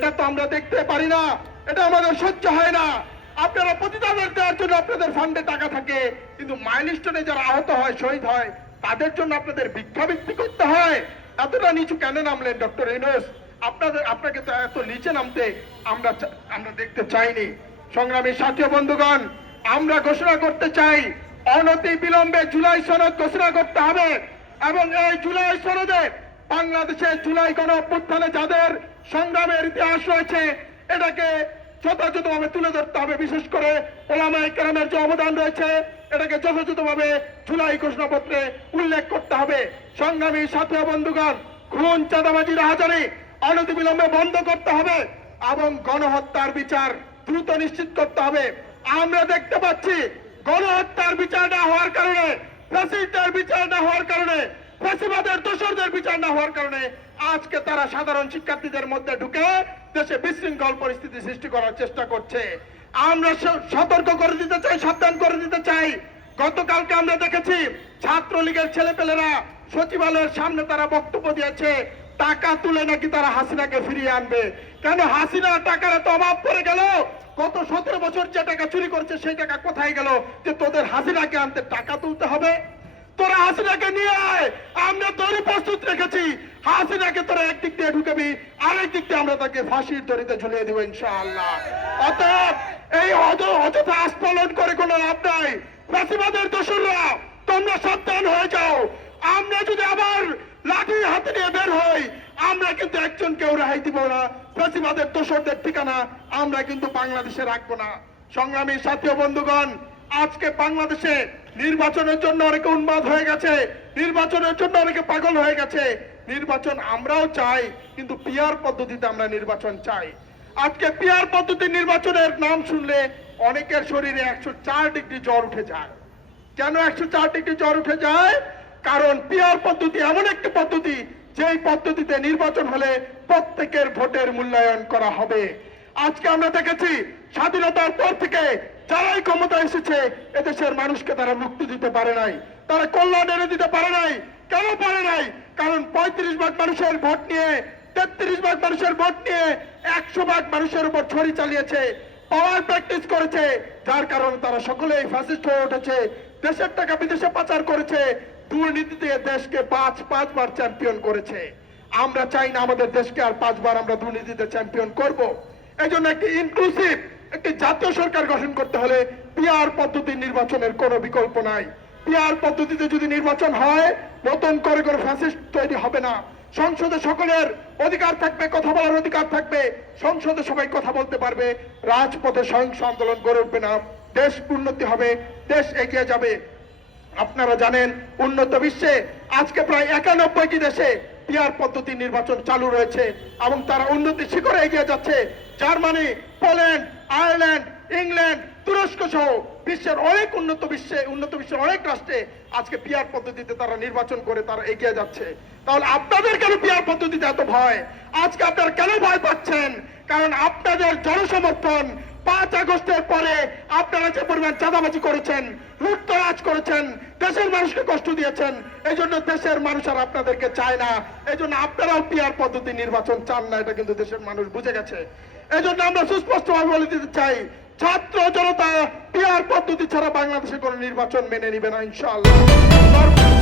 এটা তো আমরা দেখতে পারি না, এটা আমাদের সহ্য হয় না। আপনারা প্রতিদানের দেওয়ার জন্য আপনাদের ফান্ডে টাকা থাকে, কিন্তু মাইলস্টোনে যারা আহত হয়, শহীদ হয়, তাদের জন্য আপনাদের ভিক্ষাবৃত্তি করতে হয়। এতটা নিচু কেন নামলেন ডক্টর ইউনূস? আপনাকে তো এত নিচে নামতে আমরা দেখতে চাইনি। সংগ্রামী সাথী বন্ধুগণ, আমরা ঘোষণা করতে চাই, অনতি বিলম্বে জুলাই সনদ ঘোষণা করতে হবে এবং এই জুলাই সনদে বাংলাদেশের জুলাই গণ অভ্যুত্থানে যাদের সংগ্রামের ইতিহাস রয়েছে এটাকে যথাযথভাবে তুলে ধরতে হবে। বিশেষ করে ওলামায়ে কেরামের যে অবদান রয়েছে এটাকে যথাযথভাবে জুলাই ঘোষণাপত্রে উল্লেখ করতে হবে। সংগ্রামী সাথী বন্ধুগণ, খুন, চাঁদাবাজি, রাহাজানি অনতিবিলম্বে বন্ধ করতে হবে এবং গণহত্যার বিচার দ্রুত নিশ্চিত করতে হবে। আমরা দেখতে পাচ্ছি গণহত্যার বিচার না হওয়ার কারণে, ফ্যাসিস্টের বিচার না হওয়ার কারণে, ফ্যাসিবাদের দোসরদের বিচার না হওয়ার কারণে আজকে তারা সাধারণ শিক্ষার্থীদের মধ্যে ঢুকে দেশে বিশৃঙ্খল পরিস্থিতি সৃষ্টি করার চেষ্টা করছে। আমরা সতর্ক করে দিতে চাই, সাবধান করে দিতে চাই। গতকালকে আমরা দেখেছি ছাত্রলীগের ছেলেপেলেরা সচিবালয়ের সামনে তারা বক্তব্য দিয়েছে টাকা তুলে নাকি তারা হাসিনাকে ফিরিয়ে আনবে। কেন? হাসিনা টাকার এত অভাব পড়ে গেল, গত 17 বছর যে টাকা চুরি করছে সেই টাকা কোথায় গেল যে তোদের হাসিনাকে আনতে টাকা তুলতে হবে? তোরা হাসিনাকে নিয়ে আয়, আমরা দড়ি প্রস্তুত রেখেছি। হাসিনাকে তোরা একদিক দিয়ে ঢুকাবি, আরেক দিক দিয়ে আমরা তাকে ফাঁসির দড়িতে ঝুলিয়ে দেবো ইনশাআল্লাহ। অতএব এই অযথা আস্ফালন করে কোনো লাভ নাই। ফ্যাসিবাদের দোসররা তোমরা সাবধান হয়ে যাও। আমরা যদি আবার লাঠি হাতে নিয়ে বের হই, আমরা কিন্তু একজনকেও রেহাই দিব না। ফ্যাসিবাদের দোসরদের ঠিকানা আমরা কিন্তু বাংলাদেশে রাখবো না। সংগ্রামী সাথী বন্ধুগণ, আজকে বাংলাদেশে নির্বাচনের জন্য অনেকে উন্মাদ হয়ে গেছে, নির্বাচনের জন্য অনেকে পাগল হয়ে গেছে। নির্বাচন আমরাও চাই, কিন্তু পিআর পদ্ধতিতে আমরা নির্বাচন চাই। আজকে পিআর পদ্ধতির নির্বাচনের নাম শুনলে অনেকের শরীরে 104 ডিগ্রি জ্বর উঠে যায়। কেন 104 ডিগ্রি জ্বর উঠে যায়? কারণ পিআর পদ্ধতি এমন একটি পদ্ধতি যেই পদ্ধতিতে নির্বাচন হলে প্রত্যেকের ভোটের মূল্যায়ন করা হবে। আজকে আমরা দেখেছি স্বাধীনতার পর থেকে যারাই ক্ষমতা এসেছে এদেশের মানুষকে তারা মুক্তি দিতে পারে নাই, তারা কল্যাণ এনে দিতে পারে নাই। কেন পারে নাই? কারণ 35 ভাগ মানুষের ভোট নিয়ে, 33 ভাগ মানুষের ভোট নিয়ে 100 ভাগ মানুষের উপর ছড়ি চালিয়েছে, পাওয়ার প্র্যাকটিস করেছে, যার কারণে তারা সকলেই ফ্যাসিস্ট হয়ে উঠেছে, দেশের টাকা বিদেশে পাচার করেছে, দুর্নীতিতে দেশকে 5বার চ্যাম্পিয়ন করেছে। আমরা চাই না আমাদের দেশকে আর 5বার আমরা দুর্নীতিতে চ্যাম্পিয়ন করব। এই জন্য একটি ইনক্লুসিভ একটি জাতীয় সরকার গঠন করতে হলে পিআর পদ্ধতির নির্বাচনের কোনো বিকল্প নাই। পিআর পদ্ধতিতে যদি নির্বাচন হয়, নতুন করে কোনো ফ্যাসিস্ট তৈরি হবে না। সংসদে সকলের অধিকার থাকবে, কথা বলার অধিকার থাকবে, সংসদে সবাই কথা বলতে পারবে, রাজপথে সহিংস আন্দোলন গড়ে উঠবে না, দেশ উন্নতি হবে, দেশ এগিয়ে যাবে। আপনারা জানেন উন্নত বিশ্বে আজকে প্রায় 91টি দেশে পিআর পদ্ধতির নির্বাচন চালু রয়েছে এবং তারা উন্নতির শিখরে এগিয়ে যাচ্ছে। জার্মানি, পোল্যান্ড, আয়ারল্যান্ড, ইংল্যান্ড, তুরস্ক সহ বিশ্বের অনেক উন্নত বিশ্বের অনেক রাষ্ট্রে আজকে পিআর পদ্ধতিতে তারা নির্বাচন করে তারা এগিয়ে যাচ্ছে। তাহলে আপনাদের কেন পিআর পদ্ধতিতে এত ভয়? আজকে আপনারা কেন ভয় পাচ্ছেন? কারণ আপনাদের জনসমর্থন 5 আগস্টের পরে আপনারা যে পরিমাণ চাঁদাবাজি করেছেন, লুটতরাজ করেছেন, দেশের মানুষকে কষ্ট দিয়েছেন, এই জন্য দেশের মানুষ আর আপনাদেরকে চায় না। এই জন্য আপনারাও পিআর পদ্ধতি নির্বাচন চান না, এটা কিন্তু দেশের মানুষ বুঝে গেছে। এই জন্য আমরা সুস্পষ্টভাবে বলে দিতে চাই, ছাত্র জনতা পিআর পদ্ধতি ছাড়া বাংলাদেশে কোনো নির্বাচন মেনে নিবে না ইনশাআল্লাহ।